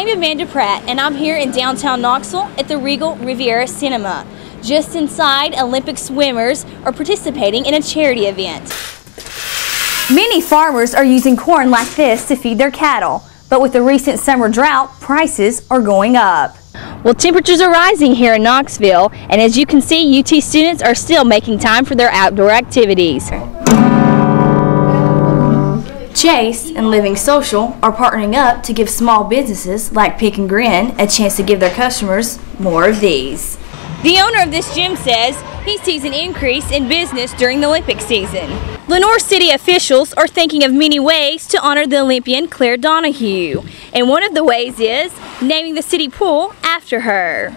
I'm Amanda Pratt, and I'm here in downtown Knoxville at the Regal Riviera Cinema. Just inside, Olympic swimmers are participating in a charity event. Many farmers are using corn like this to feed their cattle, but with the recent summer drought, prices are going up. Well, temperatures are rising here in Knoxville, and as you can see, UT students are still making time for their outdoor activities. Chase and Living Social are partnering up to give small businesses like Pick and Grin a chance to give their customers more of these. The owner of this gym says he sees an increase in business during the Olympic season. Lenoir City officials are thinking of many ways to honor the Olympian Claire Donahue, and one of the ways is naming the city pool after her.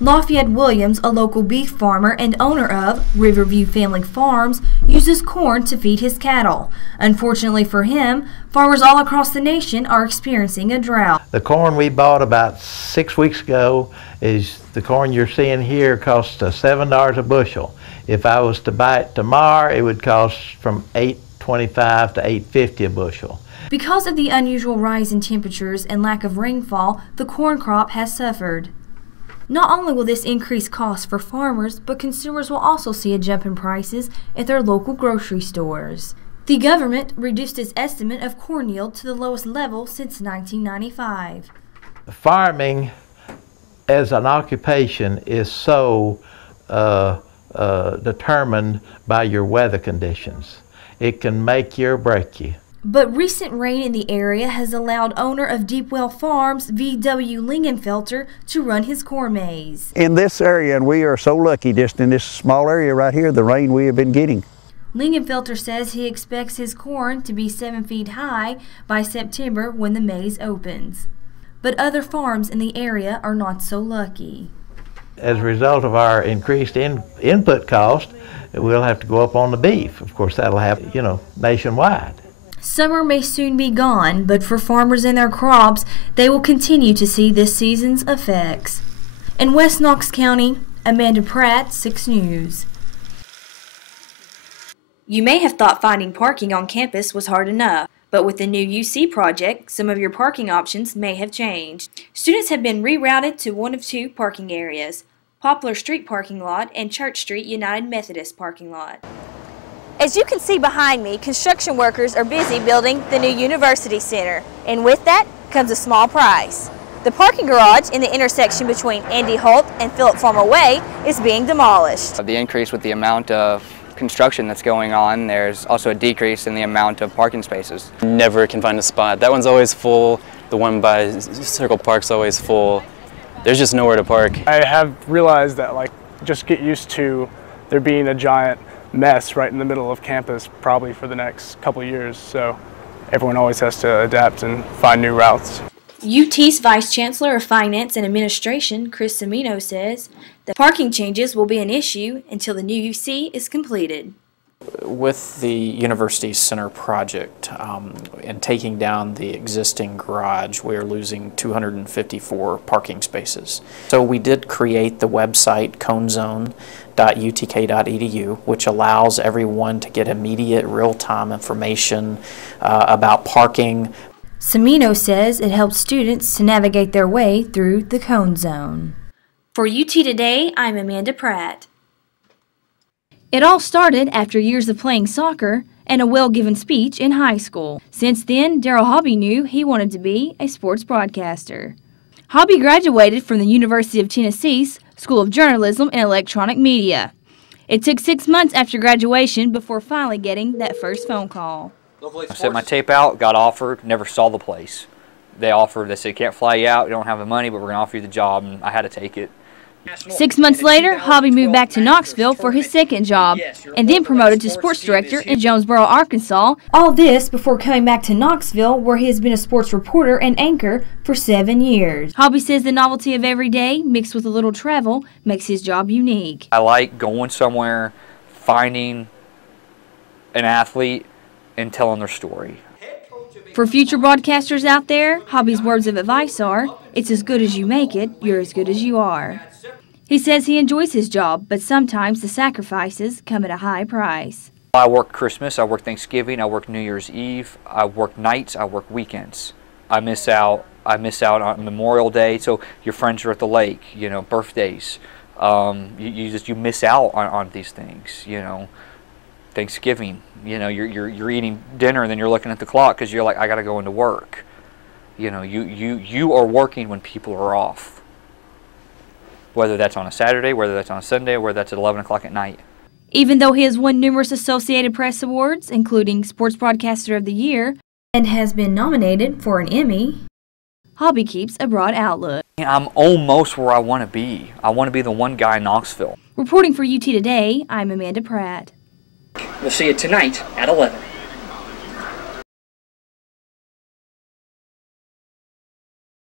Lafayette Williams, a local beef farmer and owner of Riverview Family Farms, uses corn to feed his cattle. Unfortunately for him, farmers all across the nation are experiencing a drought. The corn we bought about 6 weeks ago is the corn you're seeing here costs $7 a bushel. If I was to buy it tomorrow, it would cost from $8.25 to $8.50 a bushel. Because of the unusual rise in temperatures and lack of rainfall, the corn crop has suffered. Not only will this increase costs for farmers, but consumers will also see a jump in prices at their local grocery stores. The government reduced its estimate of corn yield to the lowest level since 1995. Farming as an occupation is so determined by your weather conditions. It can make you or break you. But recent rain in the area has allowed owner of Deepwell Farms, V.W. Lingenfelter, to run his corn maze. In this area, and we are so lucky just in this small area right here, the rain we have been getting. Lingenfelter says he expects his corn to be 7 feet high by September when the maze opens. But other farms in the area are not so lucky. As a result of our increased input cost, we'll have to go up on the beef. Of course, that'll happen, nationwide. Summer may soon be gone, but for farmers and their crops, they will continue to see this season's effects. In West Knox County, Amanda Pratt, 6 News. You may have thought finding parking on campus was hard enough, but with the new UC project, some of your parking options may have changed. Students have been rerouted to one of 2 parking areas, Poplar Street parking lot and Church Street United Methodist parking lot. As you can see behind me, construction workers are busy building the new University Center, and with that comes a small price. The parking garage in the intersection between Andy Holt and Philip Farmer Way is being demolished. The increase with the amount of construction that's going on, there's also a decrease in the amount of parking spaces. Never can find a spot. That one's always full. The one by Circle Park's always full. There's just nowhere to park. I have realized that just get used to there being a giant mess right in the middle of campus probably for the next couple of years, so everyone always has to adapt and find new routes. UT's Vice Chancellor of Finance and Administration, Chris Cimino, says that parking changes will be an issue until the new UC is completed. With the University Center project and taking down the existing garage, we are losing 254 parking spaces. So we did create the website conezone.utk.edu, which allows everyone to get immediate real-time information about parking. Cimino says it helps students to navigate their way through the Cone Zone. For UT Today, I'm Amanda Pratt. It all started after years of playing soccer and a well-given speech in high school. Since then, Darryl Hobby knew he wanted to be a sports broadcaster. Hobby graduated from the University of Tennessee's School of Journalism and Electronic Media. It took 6 months after graduation before finally getting that first phone call. I sent my tape out, got offered, never saw the place. They said, can't fly you out, you don't have the money, but we're going to offer you the job, and I had to take it. 6 months later, Hobby moved back to Knoxville for his second job, and then promoted to sports director in Jonesboro, Arkansas. All this before coming back to Knoxville, where he has been a sports reporter and anchor for 7 years. Hobby says the novelty of every day, mixed with a little travel, makes his job unique. I like going somewhere, finding an athlete, and telling their story. For future broadcasters out there, Hobby's words of advice are, it's as good as you make it, you're as good as you are. He says he enjoys his job, but sometimes the sacrifices come at a high price. I work Christmas, I work Thanksgiving, I work New Year's Eve, I work nights, I work weekends. I miss out on Memorial Day. So your friends are at the lake, you know, birthdays. You miss out on these things, you know. Thanksgiving, you know, you're eating dinner and then you're looking at the clock because you're like, I got to go into work. You know, you are working when people are off. Whether that's on a Saturday, whether that's on a Sunday, or whether that's at 11 o'clock at night. Even though he has won numerous Associated Press awards, including Sports Broadcaster of the Year, and has been nominated for an Emmy, Hobby keeps a broad outlook. I'm almost where I want to be. I want to be the one guy in Knoxville. Reporting for UT Today, I'm Amanda Pratt. We'll see you tonight at 11.